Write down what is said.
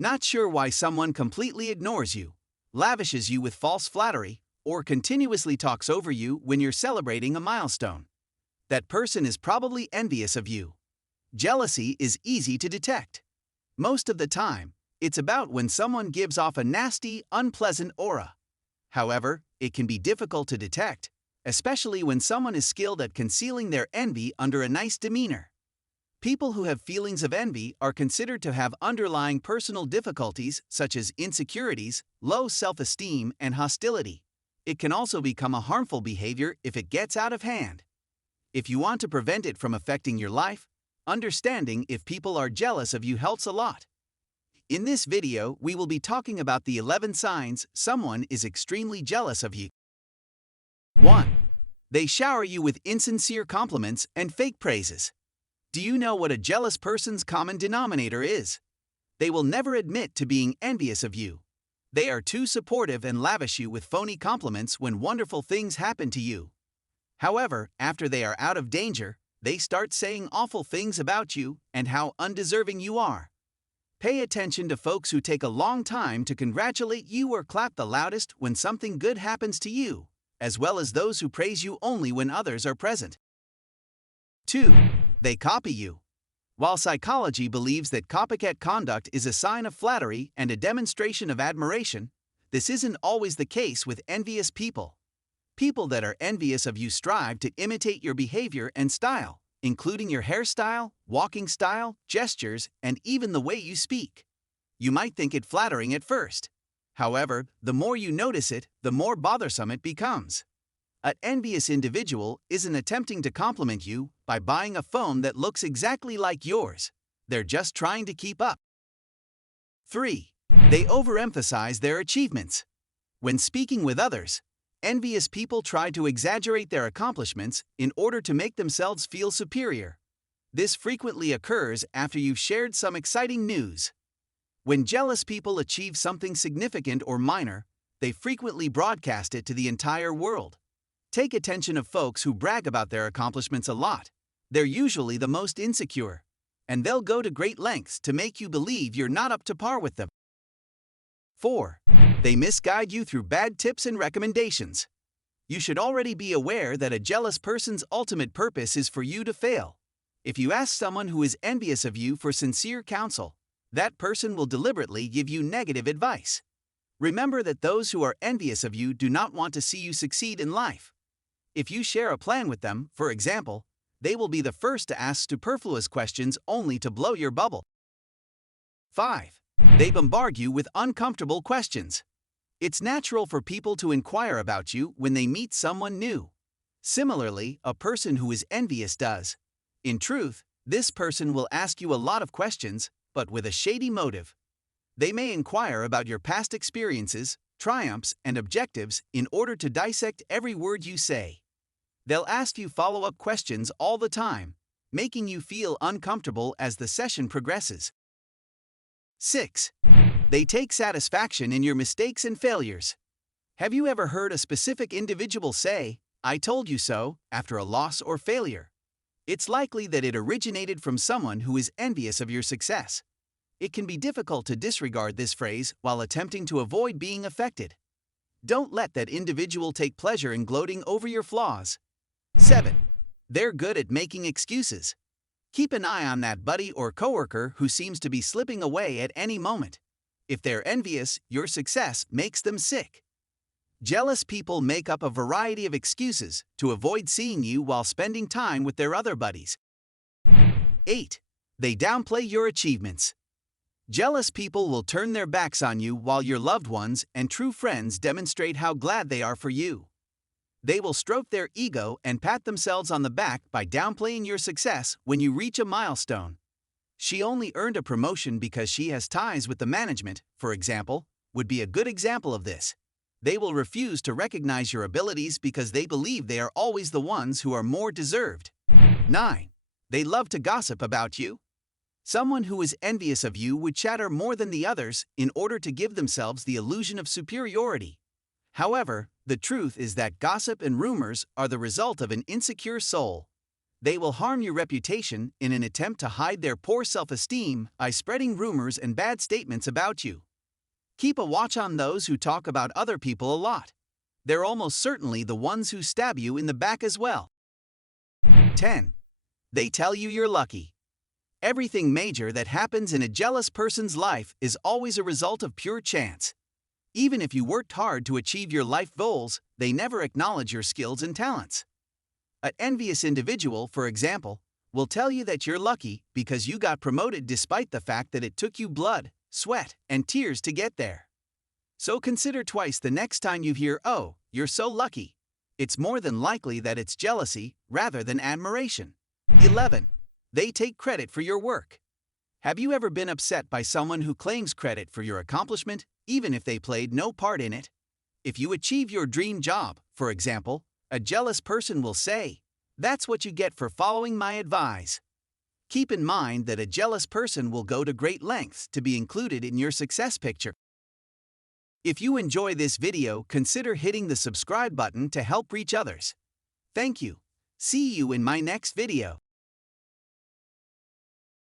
Not sure why someone completely ignores you, lavishes you with false flattery, or continuously talks over you when you're celebrating a milestone? That person is probably envious of you. Jealousy is easy to detect. Most of the time, it's about when someone gives off a nasty, unpleasant aura. However, it can be difficult to detect, especially when someone is skilled at concealing their envy under a nice demeanor. People who have feelings of envy are considered to have underlying personal difficulties such as insecurities, low self-esteem, and hostility. It can also become a harmful behavior if it gets out of hand. If you want to prevent it from affecting your life, understanding if people are jealous of you helps a lot. In this video, we will be talking about the 11 signs someone is extremely jealous of you. 1. They shower you with insincere compliments and fake praises. Do you know what a jealous person's common denominator is? They will never admit to being envious of you. They are too supportive and lavish you with phony compliments when wonderful things happen to you. However, after they are out of danger, they start saying awful things about you and how undeserving you are. Pay attention to folks who take a long time to congratulate you or clap the loudest when something good happens to you, as well as those who praise you only when others are present. 2. They copy you. While psychology believes that copycat conduct is a sign of flattery and a demonstration of admiration, this isn't always the case with envious people. People that are envious of you strive to imitate your behavior and style, including your hairstyle, walking style, gestures, and even the way you speak. You might think it flattering at first. However, the more you notice it, the more bothersome it becomes. An envious individual isn't attempting to compliment you by buying a phone that looks exactly like yours. They're just trying to keep up. 3. They overemphasize their achievements. When speaking with others, envious people try to exaggerate their accomplishments in order to make themselves feel superior. This frequently occurs after you've shared some exciting news. When jealous people achieve something significant or minor, they frequently broadcast it to the entire world. Take attention of folks who brag about their accomplishments a lot. They're usually the most insecure, and they'll go to great lengths to make you believe you're not up to par with them. 4. They misguide you through bad tips and recommendations. You should already be aware that a jealous person's ultimate purpose is for you to fail. If you ask someone who is envious of you for sincere counsel, that person will deliberately give you negative advice. Remember that those who are envious of you do not want to see you succeed in life. If you share a plan with them, for example, they will be the first to ask superfluous questions only to blow your bubble. 5. They bombard you with uncomfortable questions. It's natural for people to inquire about you when they meet someone new. Similarly, a person who is envious does. In truth, this person will ask you a lot of questions, but with a shady motive. They may inquire about your past experiences, triumphs, and objectives in order to dissect every word you say. They'll ask you follow-up questions all the time, making you feel uncomfortable as the session progresses. 6. They take satisfaction in your mistakes and failures. Have you ever heard a specific individual say, "I told you so," after a loss or failure? It's likely that it originated from someone who is envious of your success. It can be difficult to disregard this phrase while attempting to avoid being affected. Don't let that individual take pleasure in gloating over your flaws. 7. They're good at making excuses. Keep an eye on that buddy or coworker who seems to be slipping away at any moment. If they're envious, your success makes them sick. Jealous people make up a variety of excuses to avoid seeing you while spending time with their other buddies. 8. They downplay your achievements. Jealous people will turn their backs on you while your loved ones and true friends demonstrate how glad they are for you. They will stroke their ego and pat themselves on the back by downplaying your success when you reach a milestone. "She only earned a promotion because she has ties with the management," for example, would be a good example of this. They will refuse to recognize your abilities because they believe they are always the ones who are more deserved. 9. They love to gossip about you. Someone who is envious of you would chatter more than the others in order to give themselves the illusion of superiority. However, the truth is that gossip and rumors are the result of an insecure soul. They will harm your reputation in an attempt to hide their poor self-esteem by spreading rumors and bad statements about you. Keep a watch on those who talk about other people a lot. They're almost certainly the ones who stab you in the back as well. 10. They tell you you're lucky. Everything major that happens in a jealous person's life is always a result of pure chance. Even if you worked hard to achieve your life goals, they never acknowledge your skills and talents. An envious individual, for example, will tell you that you're lucky because you got promoted despite the fact that it took you blood, sweat, and tears to get there. So consider twice the next time you hear, "Oh, you're so lucky." It's more than likely that it's jealousy rather than admiration. 11. They take credit for your work. Have you ever been upset by someone who claims credit for your accomplishment, even if they played no part in it? If you achieve your dream job, for example, a jealous person will say, "That's what you get for following my advice." Keep in mind that a jealous person will go to great lengths to be included in your success picture. If you enjoy this video, consider hitting the subscribe button to help reach others. Thank you. See you in my next video.